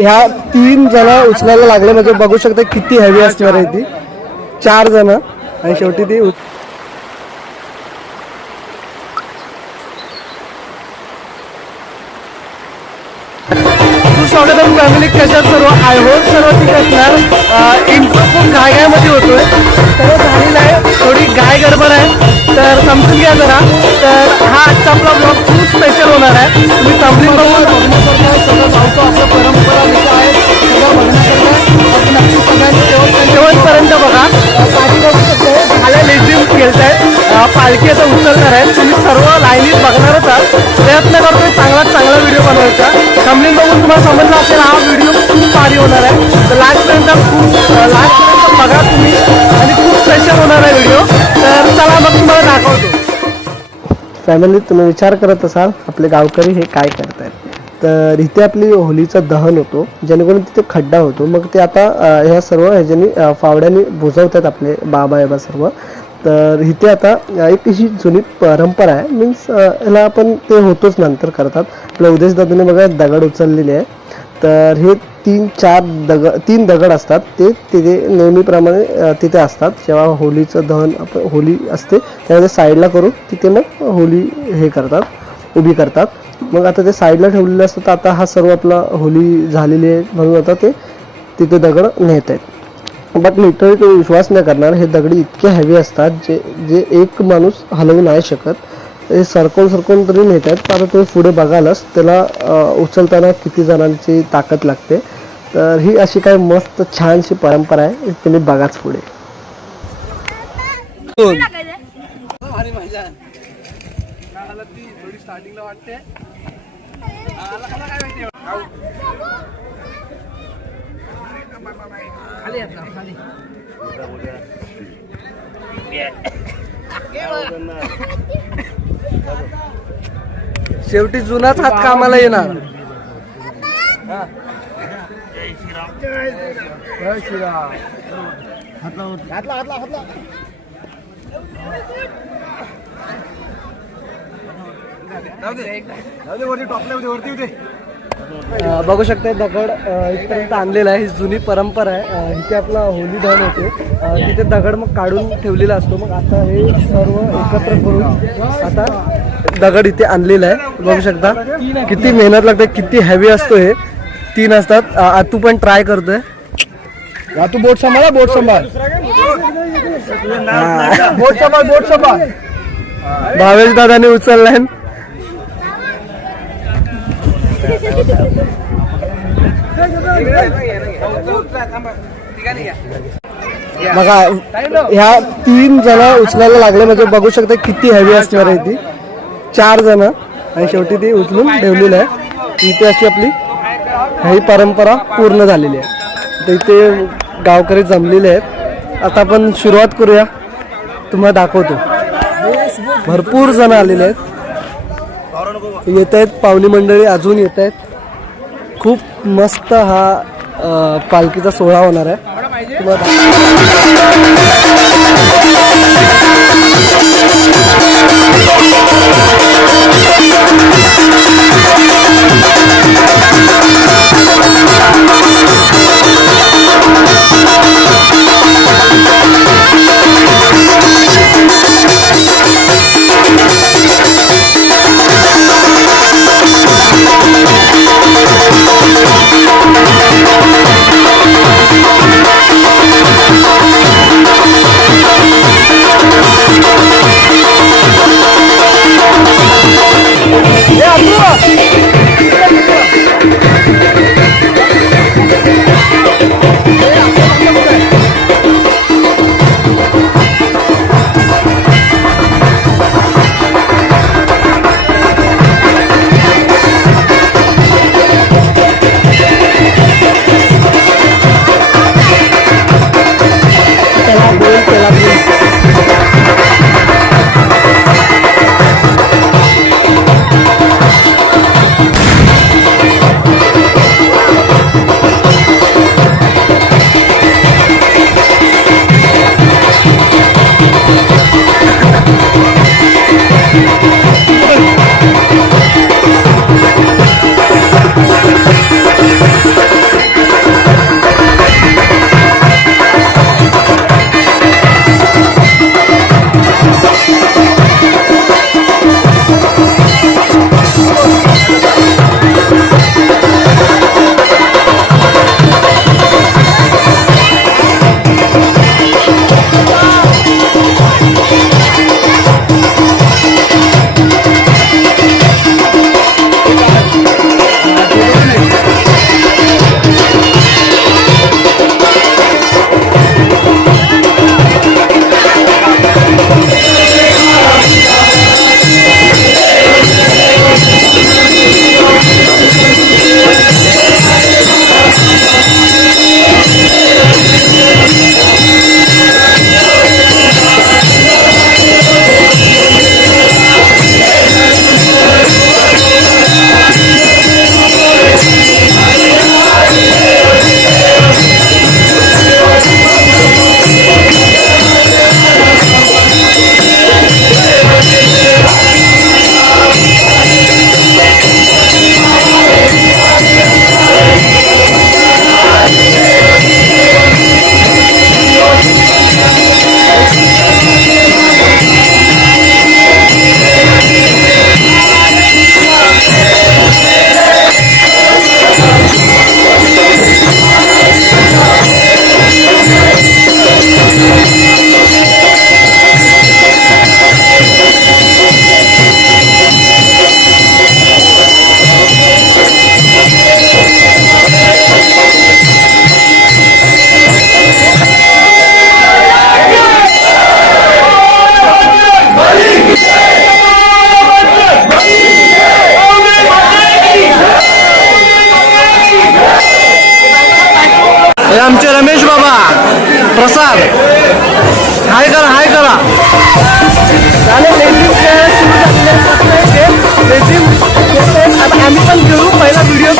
ह्या तीन जण उचलायला लागले म्हणजे बघू शकता किती हेवी असणार आहे ती. चार जण. आणि शेवटी ती उच- फॅमिली कशात सर्व आय होप सर्व ठीक असणार. इंट्रो खूप घाय घायमध्ये होतोय. सर्व झालेलं आहे. थोडी घाय गडबड आहे. तर समजून घ्या जरा. तर हा आजचा आपला ब्लॉग खूप स्पेशल होणार आहे. तुम्ही कंप्लीट बघून सगळं गावचं आपलं परंपरा आहे सगळं बघण्यासारखं नक्की सगळ्यांनी शेवट शेवटपर्यंत बघा. शकतो. झाल्या लेझिम खेळत आहेत पालखी आता उचलणार आहे. तुम्ही सर्व लाईनीत बघणारच आहात. प्रयत्न करतोय चांगलात चांगला व्हिडिओ बनवायचा कंप्लीट बघून तुम्हाला समजलं असेल हा व्हिडिओ खूप भारी होणार आहे. तर लास्टपर्यंत खूप uh, लास्टपर्यंत बघा तुम्ही. आणि खूप स्पेशल होणार आहे व्हिडिओ तर चला मग तुम्हाला दाखवतो. फॅमिली तुम्ही विचार करत असाल आपले गावकरी हे काय करतायत. तर इथे आपली होलीचं दहन होतो जेणेकरून तिथे खड्डा होतो. मग ते आता ह्या सर्व ह्याच्यानी फावड्याने बुजवतात आपले बाबा बाबा सर्व. तर इथे आता एक अशी जुनी परंपरा आहे. मीन्स याला आपण ते होतोच नंतर करतात. आपल्या उदेश दादाने बघा दगड उचललेले आहे. तर हे तीन चार दगड तीन दगड असतात. ते तिथे नेहमीप्रमाणे तिथे असतात. जेव्हा होलीचं दहन आपण होली असते त्यामध्ये साईडला करून तिथे मग होली हे करतात उभी करतात. मग आता ते साईडला ठेवलेले असतात आता हा सर्व आपला होली झालेली आहे म्हणून आता ते तिथे दगड नेत आहेत बट लिटरली तो विश्वास नाही करणार. हे दगडी इतके हेवी असतात जे जे एक माणूस हलवू नाही शकत. हे सरकवून सरकवून तरी नेत आहेत तर आता तुम्ही पुढे बघालच त्याला उचलताना किती जणांची ताकद लागते. तर ही अशी काय मस्त छानशी परंपरा आहे. ही तुम्ही बघाच पुढे. शेवटी जुनाच हात कामाला येणार. जय श्रीराम हातला हातला हातला अं, बघू शकता दगड इथपर्यंत आणलेला आहे. ही जुनी परंपरा आहे. इथे आपला होली दहन होते. तिथे दगड मग काढून ठेवलेला असतो. मग आता हे सर्व एकत्र करून आता दगड इथे आणलेला आहे. बघू शकता. किती मेहनत लागते किती हेवी असतो हे. तीन असतात. अं, तू पण ट्राय करतोय. तू बोट सांभाळा बोट सांभाळ. बोट सांभाळ बोट सांभाळ. भावेश दादाने उचललाय. बघा ह्या तीन जण उचलायला लागले म्हणजे बघू शकता किती हवी असणार आहे ती. चार जण आणि शेवटी ती उचलून ठेवलेली आहे. इथे अशी आपली ही परंपरा पूर्ण झालेली आहे. तर इथे गावकरी जमलेले आहेत. आता आपण सुरुवात करूया. तुम्हाला दाखवतो. भरपूर जण आलेले आहेत. येत आहेत. पावली मंडळी अजून येत आहेत. खूप मस्त हा पालखीचा सोहळा होणार आहे. É a tua! आमचे रमेश बाबा प्रसाद हाय करा हाय करा आम्ही पण घेऊ पहिला व्हिडिओ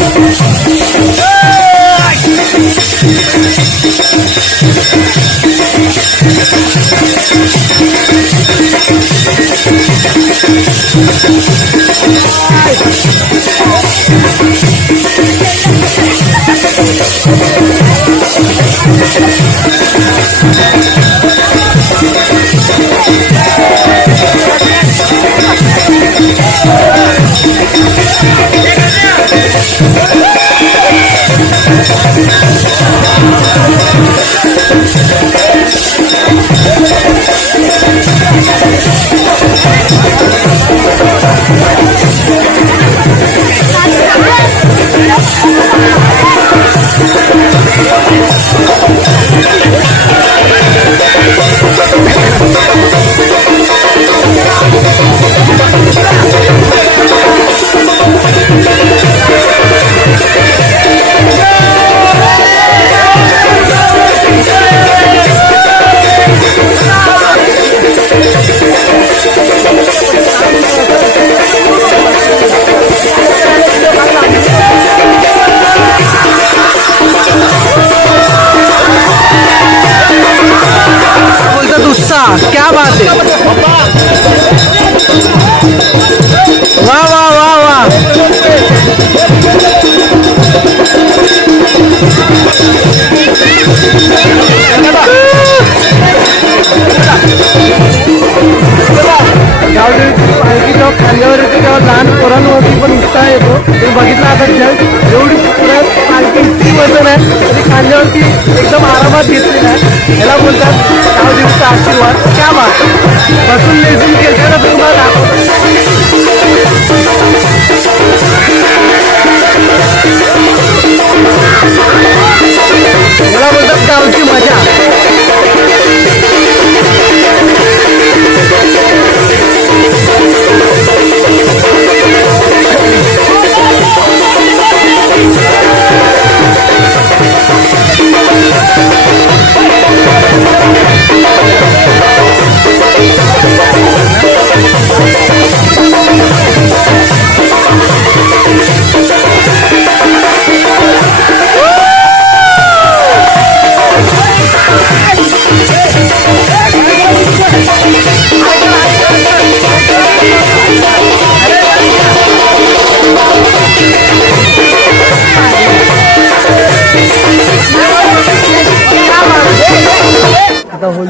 बोलतात पोरांवरती पण उत्साह येतो. तुम्ही बघितलं आता जग एवढी परत पालखी इतकी वजन आहे. तरी खांद्यावरती एकदम आरामात घेतलेला आहे. याला बोलतात गावदेवीचा आशीर्वाद. त्या बात. बसून लेझून केलं तुम्हाला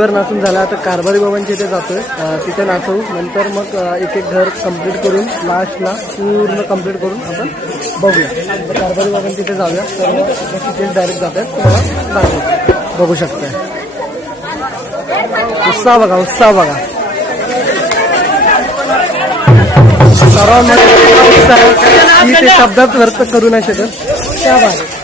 आता नाचून झाला तर कारभारी बाबांच्या इथे जातोय. तिथे नाचवू नंतर मग एक एक घर कंप्लीट करून लास्टला पूर्ण कंप्लीट करून आपण बघूया. तर कारभारी बाबांच्या तिथे जाऊया. तर तिथेच डायरेक्ट जात आहेत तुम्हाला दाखवू बघू शकताय. उत्साह बघा उत्साह बघा. सर्वांमध्ये उत्साह मी ते शब्दात व्यक्त करू नाही शकत. त्या बाहेर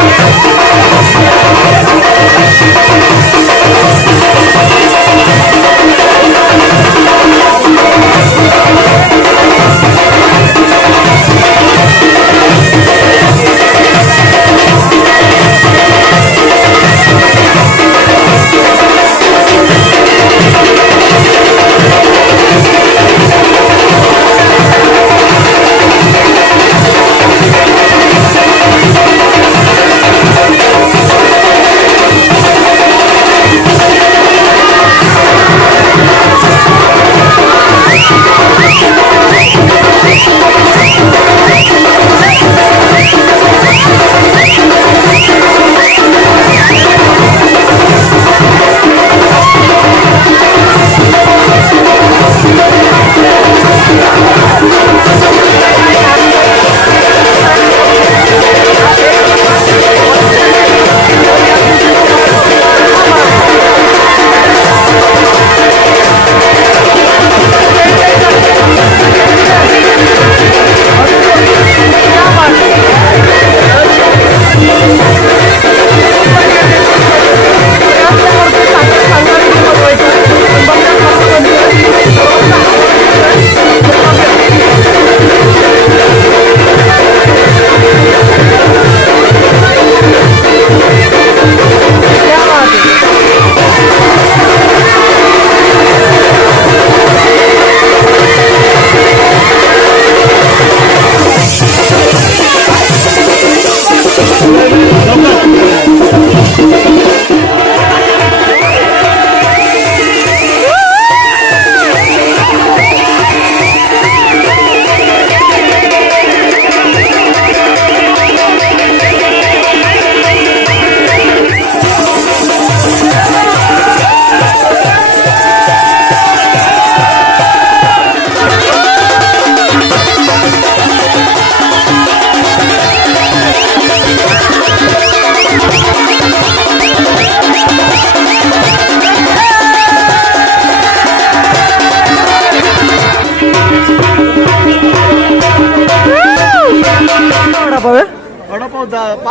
Yeah.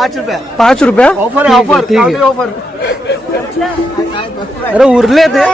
पाच रुपया. पाच रुपया? ऑफर ऑफर ठीक आहे ऑफर अरे उरले ते.